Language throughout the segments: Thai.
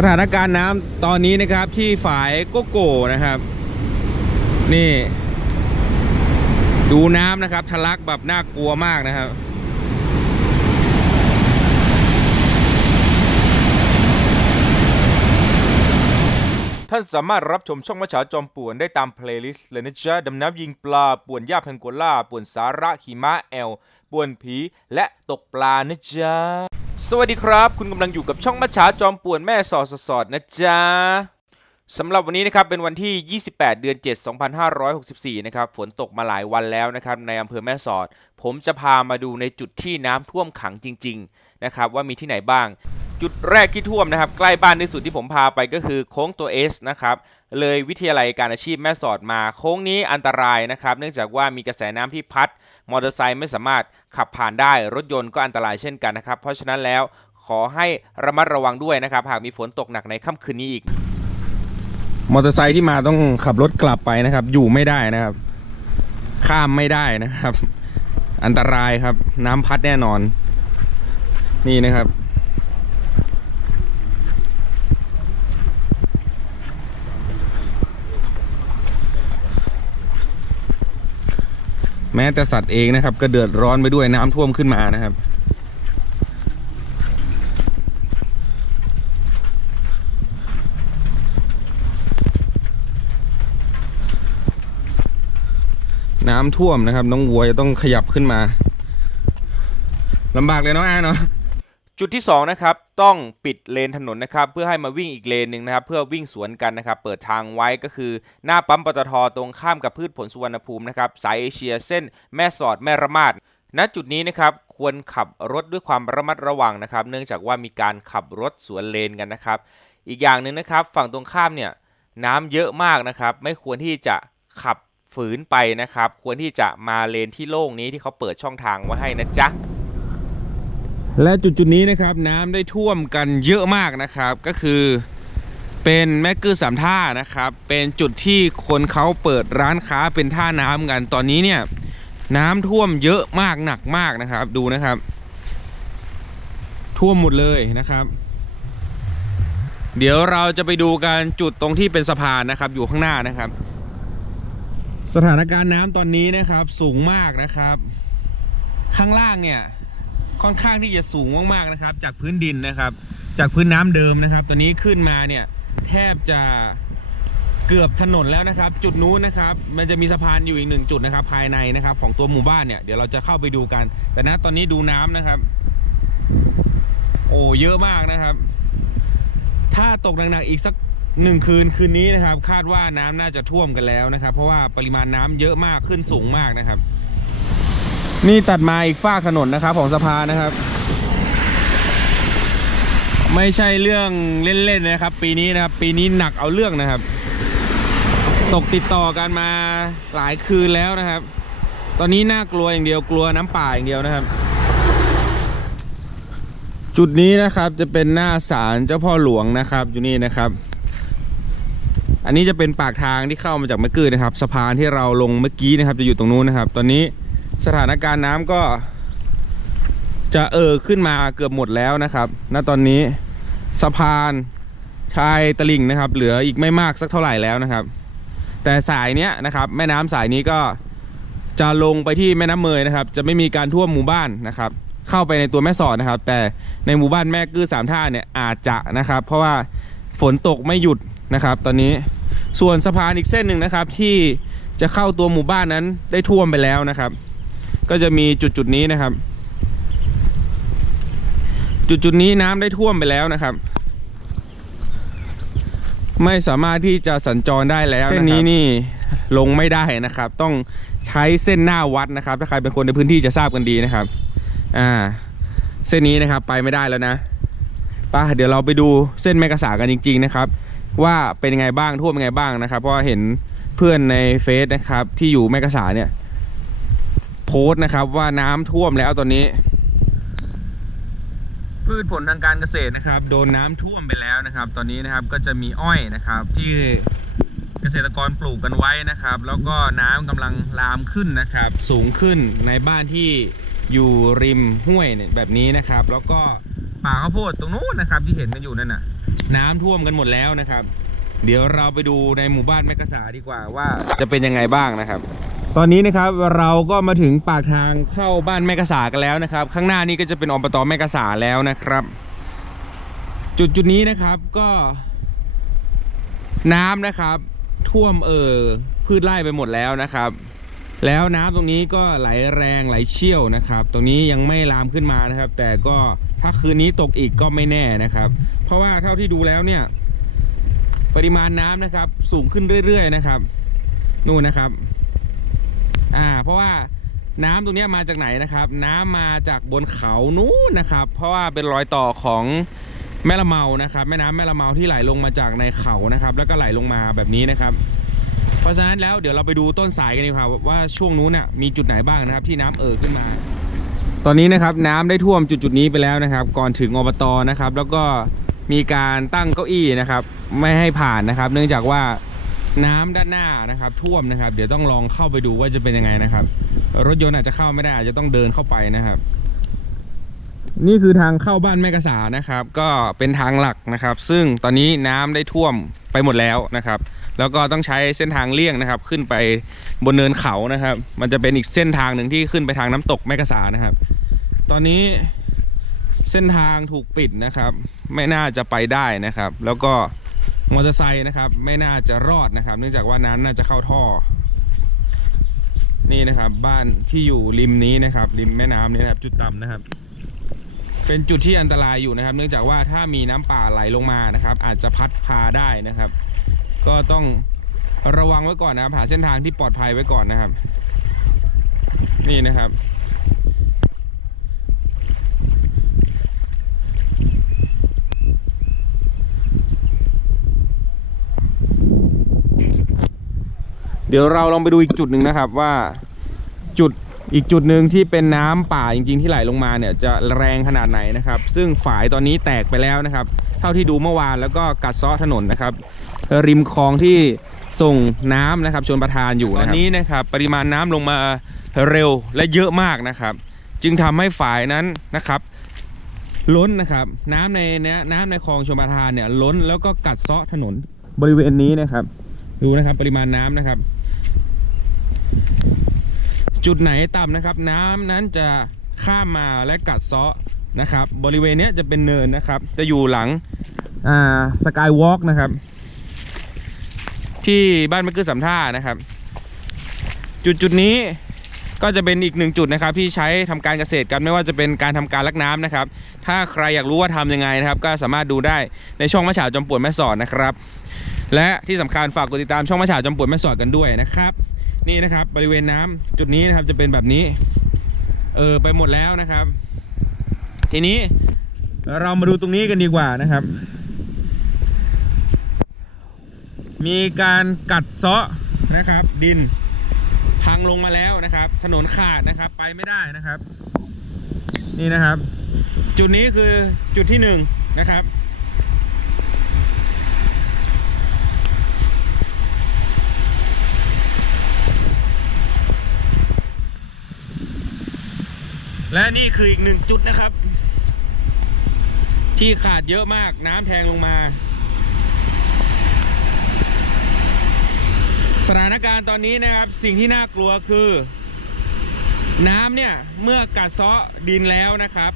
สถานการณ์น้ำตอนนี้นะครับที่ฝายโกโก้นะครับ นี่ ดูน้ำนะครับทะลักแบบน่ากลัวมากนะครับท่านสามารถรับชมช่องมะฉาจอมป่วนได้ตามเพลย์ลิสต์เลยนะจ๊ะดำน้ำยิงปลา ป่วนหญ้าแพงโกล่า ป่วนสาระขีม้าแอล ป่วนผี และตกปลานะจ๊ะ สวัสดีครับ คุณกำลังอยู่กับช่องมะฉาจอมป่วนแม่สอดสอดนะจ๊ะสำหรับวันนี้นะครับเป็นวันที่ 28 เดือน 7 2564 นะครับฝนตกมาหลายวันแล้วนะครับในอำเภอแม่สอด ผมจะพามาดูในจุดที่น้ำท่วมขังจริง ๆ นะครับว่ามีที่ไหนบ้าง จุดแรกที่ท่วมนะครับ ใกล้บ้านที่สุดที่ผมพาไปก็คือโค้งตัว S นะครับเลยวิทยาลัยการอาชีพแม่สอดมาโค้งนี้อันตรายนะครับ เนื่องจากว่ามีกระแสน้ำที่พัด มอเตอร์ไซค์ไม่สามารถขับผ่านได้รถยนต์ก็อันตรายเช่นกันนะครับ เพราะฉะนั้นแล้วขอให้ระมัดระวังด้วยนะครับ หากมีฝนตกหนักในค่ำคืนนี้อีก มอเตอร์ไซค์ที่มาต้องขับรถกลับไปนะครับ อยู่ไม่ได้นะครับ ข้ามไม่ได้นะครับ อันตรายครับ น้ำพัดแน่นอน นี่นะครับ แม้แต่สัตว์เองนะครับ ก็เดือดร้อนไปด้วยน้ำท่วมขึ้นมานะครับน้ำท่วมนะครับ น้องวัวจะต้องขยับขึ้นมาลำบากเลยเนาะอาเนาะ จุดที่สองนะครับต้องปิดเลนถนนนะครับเพื่อให้มาวิ่งอีกเลนหนึ่งนะครับเพื่อวิ่งสวนกันนะครับเปิดทางไว้ก็คือหน้าปั๊มปตทตรงข้ามกับพืชผลสุวรรณภูมินะครับสายเอเชียเส้นแม่สอดแม่ระมาดณจุดนี้นะครับควรขับรถด้วยความระมัดระวังนะครับ เนื่องจากว่ามีการขับรถสวนเลนกันนะครับ อีกอย่างหนึ่งนะครับ ฝั่งตรงข้ามเนี่ยน้ำเยอะมากนะครับ ไม่ควรที่จะขับฝืนไปนะครับ ควรที่จะมาเลนที่โล่งนี้ที่เขาเปิดช่องทางไว้ให้นะจ๊ะ และจุดจุดๆนี้นะครับน้ำได้ท่วมกันเยอะมากนะครับ ก็คือเป็นแม่กือสามท่านะครับ เป็นจุดที่คนเขาเปิดร้านค้าเป็นท่าน้ำกันตอนนี้เนี่ยน้ำท่วมเยอะมากหนักมากนะครับ ดูนะครับ ท่วมหมดเลยนะครับ เดี๋ยวเราจะไปดูกันจุดตรงที่เป็นสะพานนะครับ อยู่ข้างหน้านะครับ สถานการณ์น้ำตอนนี้นะครับสูงมากนะครับ ข้างล่างเนี่ย ค่อนข้างที่จะสูงมากๆนะครับ จากพื้นดินนะครับ จากพื้นน้ำเดิมนะครับ ตอนนี้ขึ้นมาเนี่ยแทบจะเกือบถนนแล้วนะครับ จุดนู้นนะครับ มันจะมีสะพานอยู่อีกหนึ่งจุดนะครับ ภายในนะครับ ของตัวหมู่บ้านเนี่ยเดี๋ยวเราจะเข้าไปดูกัน แต่นะตอนนี้ดูน้ำนะครับ โอ้เยอะมากนะครับ ถ้าตกหนักๆอีกสักหนึ่งคืนคืนนี้นะครับ คาดว่าน้ำน่าจะท่วมกันแล้วนะครับ เพราะว่าปริมาณน้ำเยอะมากขึ้นสูงมากนะครับ นี่ตัดมาอีกฝ้ากถนนนะครับ ของสะพานนะครับ ไม่ใช่เรื่องเล่นๆนะครับ ปีนี้นะครับ ปีนี้หนักเอาเรื่องนะครับ ตกติดต่อกันมาหลายคืนแล้วนะครับ ตอนนี้น่ากลัวอย่างเดียวกลัวน้ำป่าอย่างเดียวนะครับ จุดนี้นะครับจะเป็นหน้าศาลเจ้าพ่อหลวงนะครับ อยู่นี่นะครับอันนี้จะเป็นปากทางที่เข้ามาจากมะกือนะครับ สะพานที่เราลงเมื่อกี้นะครับ จะอยู่ตรงนู้นนะครับ ตอนนี้ สถานการณ์น้ำก็ จะเอ่อขึ้นมาเกือบหมดแล้วนะครับ ณ ตอนนี้สะพานชายตลิ่งนะครับ เหลืออีกไม่มากสักเท่าไหร่แล้วนะครับ แต่สายเนี้ยนะครับ แม่น้ำสายนี้ก็จะลงไปที่แม่น้ำเมยนะครับ จะไม่มีการท่วมหมู่บ้านนะครับ เข้าไปในตัวแม่สอดนะครับ แต่ในหมู่บ้านแม่กือสามท่าเนี่ยอาจจะนะครับ เพราะว่าฝนตกไม่หยุดนะครับ ตอนนี้ส่วนสะพานอีกเส้นหนึ่งนะครับที่จะเข้าตัวหมู่บ้านนั้นได้ท่วมไปแล้วนะครับ ก็จะมีจุดจุดๆนี้นะครับ จุดจุดๆนี้น้ำได้ท่วมไปแล้วนะครับ ไม่สามารถที่จะสัญจรได้แล้วเส้นนี้นี่ลงไม่ได้นะครับ ต้องใช้เส้นหน้าวัดนะครับ ถ้าใครเป็นคนในพื้นที่จะทราบกันดีนะครับ อ่า เส้นนี้นะครับไปไม่ได้แล้วนะไป่ะเดี๋ยวเราไปดูเส้นแมกกาสากันจริง ๆ นะครับ ว่าเป็นยังไงบ้างท่วมยังไงบ้างนะครับ เพราะว่าเห็นเพื่อนในเฟซนะครับที่อยู่แมกกาสาเนี่ย โพสต์นะครับว่าน้ำท่วมแล้วตอนนี้ พืชผลทางการเกษตรนะครับ โดนน้ำท่วมไปแล้วนะครับ ตอนนี้นะครับก็จะมีอ้อยนะครับ ที่เกษตรกรปลูกกันไว้นะครับ แล้วก็น้ำกำลังลามขึ้นนะครับ สูงขึ้นในบ้านที่อยู่ริมห้วยเนี่ยแบบนี้นะครับ แล้วก็ป่าข้าวโพดตรงนู้นนะครับ ที่เห็นกันอยู่นั่นน่ะ น้ำท่วมกันหมดแล้วนะครับ เดี๋ยวเราไปดูในหมู่บ้านแม่กษาดีกว่าว่าจะเป็นยังไงบ้างนะครับ ตอนนี้นะครับเราก็มาถึงปากทางเข้าบ้านแม่กษากันแล้วนะครับ ข้างหน้านี้ก็จะเป็นอบตแม่กษาแล้วนะครับ จุดจุดนี้นะครับก็น้ำนะครับ ท่วมเอ่อพืชไร่ไปหมดแล้วนะครับ แล้วน้ำตรงนี้ก็ไหลแรงไหลเชี่ยวนะครับ ตรงนี้ยังไม่ลามขึ้นมานะครับ แต่ก็ถ้าคืนนี้ตกอีกก็ไม่แน่นะครับ เพราะว่าเท่าที่ดูแล้วเนี่ย ปริมาณน้ำนะครับ สูงขึ้นเรื่อย ๆ นะครับ นู่นนะครับ อ่าเพราะว่าน้ำตรงนี้มาจากไหนนะครับ น้ำมาจากบนเขานู้นนะครับ เพราะว่าเป็นรอยต่อของแม่ละเมานะครับ แม่น้ำแม่ละเมาที่ไหลลงมาจากในเขานะครับ แล้วก็ไหลลงมาแบบนี้นะครับ เพราะฉะนั้นแล้วเดี๋ยวเราไปดูต้นสายกันดีกว่าว่าช่วงนู้นน่ะมีจุดไหนบ้างนะครับ ที่น้ำเอ่อขึ้นมา ตอนนี้นะครับน้ำได้ท่วมจุดจุดนี้ไปแล้วนะครับ ก่อนถึงอบตนะครับ แล้วก็มีการตั้งเก้าอี้นะครับ ไม่ให้ผ่านนะครับ เนื่องจากว่า น้ำด้านหน้านะครับ ท่วมนะครับ เดี๋ยวต้องลองเข้าไปดูว่าจะเป็นยังไงนะครับ รถยนต์อาจจะเข้าไม่ได้อาจจะต้องเดินเข้าไปนะครับ นี่คือทางเข้าบ้านแม่กษานะครับ ก็เป็นทางหลักนะครับ ซึ่งตอนนี้น้ำได้ท่วมไปหมดแล้วนะครับ แล้วก็ต้องใช้เส้นทางเลี่ยงนะครับ ขึ้นไปบนเนินเขานะครับ มันจะเป็นอีกเส้นทางหนึ่งที่ขึ้นไปทางน้ำตกแม่กษานะครับ ตอนนี้เส้นทางถูกปิดนะครับ ไม่น่าจะไปได้นะครับ แล้วก็ มอเตอร์ไซค์นะครับ ไม่น่าจะรอดนะครับ เนื่องจากว่าน้ำน่าจะเข้าท่อ นี่นะครับ บ้านที่อยู่ริมนี้นะครับ ริมแม่น้ำนี้นะครับ จุดต่ำนะครับ เป็นจุดที่อันตรายอยู่นะครับ เนื่องจากว่าถ้ามีน้ำป่าไหลลงมานะครับ อาจจะพัดพาได้นะครับ ก็ต้องระวังไว้ก่อนนะครับ หาเส้นทางที่ปลอดภัยไว้ก่อนนะครับ นี่นะครับ ดี๋ยวเราลองไปดูอีกจุดหนึ่งนะครับว่าจุดอีกจุดหนึ่งที่เป็นน้ำป่าจริง ๆ ที่ไหลลงมาเนี่ยจะแรงขนาดไหนนะครับ ซึ่งฝายตอนนี้แตกไปแล้วนะครับ เท่าที่ดูเมื่อวานแล้วก็กัดซาะถนนนะครับ ริมคลองที่ส่งน้ำนะครับชนประทานอยู่ตอนนี้นะครับ ปริมาณน้ำลงมาเร็วและเยอะมากนะครับ จึงทำให้ฝายนั้นนะครับ ล้นนะครับ น้ำในเนี้ยน้ำในคลองชลประทานเนี่ยล้นแล้วก็กัดเซาะถนนบริเวณนี้นะครับ ดูนะครับปริมาณน้ำนะครับ จุดไหนต่ำนะครับ น้ำนั้นจะข้ามมาและกัดเซาะนะครับ บริเวณนี้จะเป็นเนินนะครับ จะอยู่หลังสกายวอล์กนะครับ ที่บ้านมะกือสำท่านะครับ จุดจุดนี้ก็จะเป็นอีกหนึ่งจุดนะครับ ที่ใช้ทำการเกษตรกันไม่ว่าจะเป็นการทำการลักน้ำนะครับ ถ้าใครอยากรู้ว่าทำยังไงนะครับ ก็สามารถดูได้ในช่องมะฉาจอมปวดแม่สอดนะครับ และที่สำคัญฝากกดติดตามช่องมะฉาจอมปวดแม่สอดกันด้วยนะครับ นี่นะครับ บริเวณน้ำจุดนี้นะครับจะเป็นแบบนี้ เออไปหมดแล้วนะครับ ทีนี้เรามาดูตรงนี้กันดีกว่านะครับ มีการกัดเซาะนะครับ ดินพังลงมาแล้วนะครับ ถนนขาดนะครับ ไปไม่ได้นะครับ นี่นะครับ จุดนี้คือจุดที่หนึ่งนะครับ และนี่คืออีกหนึ่งจุดนะครับ ที่ขาดเยอะมากน้ำแทงลงมา สถานการณ์ตอนนี้นะครับ สิ่งที่น่ากลัวคือ น้ำเนี่ย เมื่อกัดเซาะดินแล้วนะครับ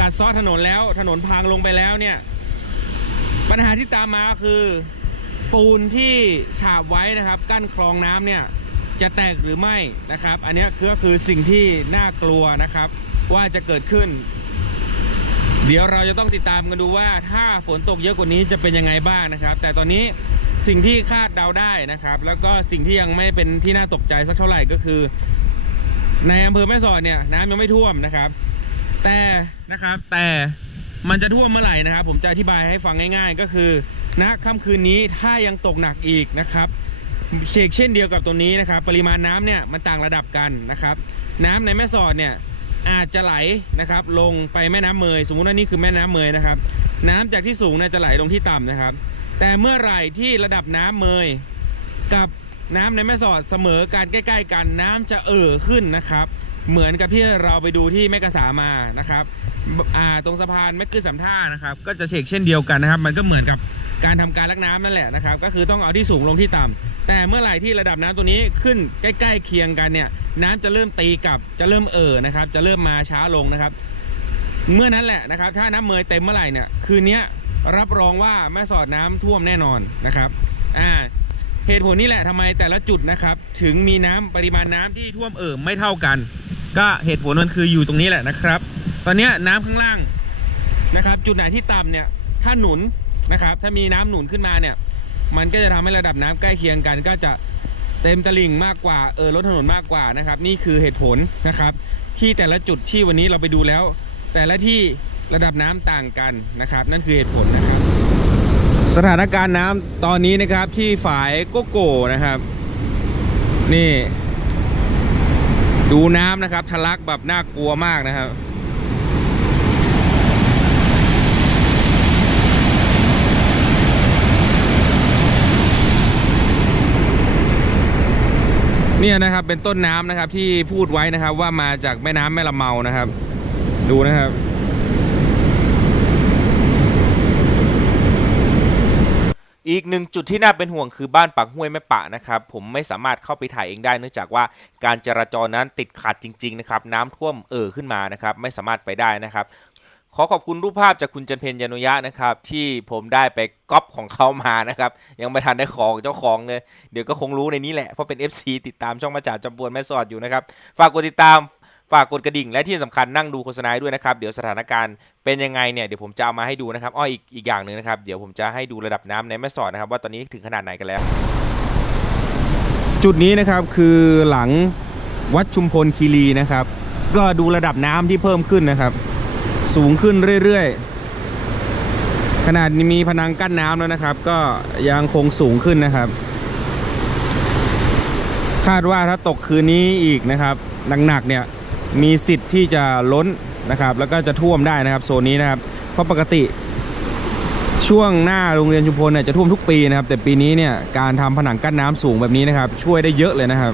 กัดเซาะถนนแล้วถนนพังลงไปแล้วเนี่ย ปัญหาที่ตามมาคือปูนที่ฉาบไว้นะครับ กั้นคลองน้ำเนี่ย จะแตกหรือไม่นะครับ อันนี้ก็คือสิ่งที่น่ากลัวนะครับ ว่าจะเกิดขึ้น เดี๋ยวเราจะต้องติดตามกันดูว่า ถ้าฝนตกเยอะกว่านี้จะเป็นยังไงบ้างนะครับ แต่ตอนนี้สิ่งที่คาดเดาได้นะครับ แล้วก็สิ่งที่ยังไม่เป็นที่น่าตกใจสักเท่าไหร่ก็คือ ในอำเภอแม่สอดเนี่ยน้ำยังไม่ท่วมนะครับ แต่นะครับแต่มันจะท่วมเมื่อไหร่นะครับ ผมจะอธิบายให้ฟังง่าย ๆ ก็คือณค่ำคืนนี้ถ้ายังตกหนักอีกนะครับ เชกเช่นเดียวกับตัวนี้นะครับ ปริมาณน้ำเนี่ยมันต่างระดับกันนะครับ น้ำในแม่สอดเนี่ยอาจจะไหลนะครับลงไปแม่น้ำเมย สมมุติว่านี่คือแม่น้ำเมยนะครับ น้ำจากที่สูงเนี่ยจะไหลลงที่ต่ำนะครับ แต่เมื่อไหร่ที่ระดับน้ำเมย กับน้ำในแม่สอดเสมอกันใกล้ ๆ กันน้ำจะเอ่อขึ้นนะครับ เหมือนกับที่เราไปดูที่แม่กระสามานะครับอ่าตรงสะพานแม่กือสามท่านะครับ ก็จะเช็คเช่นเดียวกันนะครับ มันก็เหมือนกับการทำการลักน้ำนั่นแหละนะครับ ก็คือต้องเอาที่สูงลงที่ต่ำ แต่เมื่อไหร่ที่ระดับน้ำตัวนี้ขึ้นใกล้ๆเคียงกันเนี่ย น้ำจะเริ่มตีกลับจะเริ่มเอ่อนะครับ จะเริ่มมาช้าลงนะครับ เมื่อนั้นแหละนะครับ ถ้าน้ำเมยเต็มเมื่อไหร่เนี่ยคืนนี้รับรองว่าแม่สอดน้ำท่วมแน่นอนนะครับอ่าเหตุผลนี้แหละทำไมแต่ละจุดนะครับ ถึงมีน้ำปริมาณน้ำที่ท่วมเอ่อไม่เท่ากัน ก็เหตุผลมันคืออยู่ตรงนี้แหละนะครับ ตอนนี้น้ำข้างล่างนะครับ จุดไหนที่ต่ำเนี่ยถ้าหนุนนะครับ ถ้ามีน้ำหนุนขึ้นมาเนี่ย มันก็จะทำให้ระดับน้ำใกล้เคียงกัน ก็จะเต็มตลิ่งมากกว่าเออล้นถนนมากกว่านะครับ นี่คือเหตุผลนะครับ ที่แต่ละจุดที่วันนี้เราไปดูแล้ว แต่ละที่ระดับน้ำต่างกันนะครับ นั่นคือเหตุผลนะครับ สถานการณ์น้ำตอนนี้นะครับที่ฝายโกโก้นะครับ นี่ ดูน้ำนะครับทะลักแบบน่ากลัวมากนะครับ เนี่ยนะครับเป็นต้นน้ำนะครับที่พูดไว้นะครับว่ามาจากแม่น้ำแม่ละเมานะครับ ดูนะครับ อีกหนึ่งจุดที่น่าเป็นห่วงคือบ้านปากห้วยแม่ปะนะครับ ผมไม่สามารถเข้าไปถ่ายเองได้เนื่องจากว่าการจราจรนั้นติดขัดจริง ๆ นะครับ น้ำท่วมเอ่อขึ้นมานะครับ ไม่สามารถไปได้นะครับ ขอขอบคุณรูปภาพจากคุณจันเพญยานุยะนะครับ ที่ผมได้ไปก๊อปของเขามานะครับ ยังไม่ทันได้ของเจ้าของเลย เดี๋ยวก็คงรู้ในนี้แหละ เพราะเป็น FC ติดตามช่องมาจากจำปวนแม่สอดอยู่นะครับ ฝากกดติดตามฝากกดกระดิ่งและที่สำคัญนั่งดูโฆษณาด้วยนะครับ เดี๋ยวสถานการณ์เป็นยังไงเนี่ยเดี๋ยวผมจะเอามาให้ดูนะครับอ้ออีกอีกอย่างหนึ่งนะครับ เดี๋ยวผมจะให้ดูระดับน้ำในแม่สอดนะครับ ว่าตอนนี้ถึงขนาดไหนกันแล้ว จุดนี้นะครับคือหลังวัดชุมพลคีรีนะครับ ก็ดูระดับน้ำที่เพิ่มขึ้นนะครับ สูงขึ้นเรื่อยๆ ขนาดมีพนังกั้นน้ำแล้วนะครับ ก็ยังคงสูงขึ้นนะครับ คาดว่าถ้าตกคืนนี้อีกนะครับหนักๆเนี่ยมีสิทธิ์ที่จะล้นนะครับ แล้วก็จะท่วมได้นะครับโซนนี้นะครับ เพราะปกติช่วงหน้าโรงเรียนชุมพลเนี่ยจะท่วมทุกปีนะครับ แต่ปีนี้เนี่ยการทำผนังกั้นน้ำสูงแบบนี้นะครับ ช่วยได้เยอะเลยนะครับ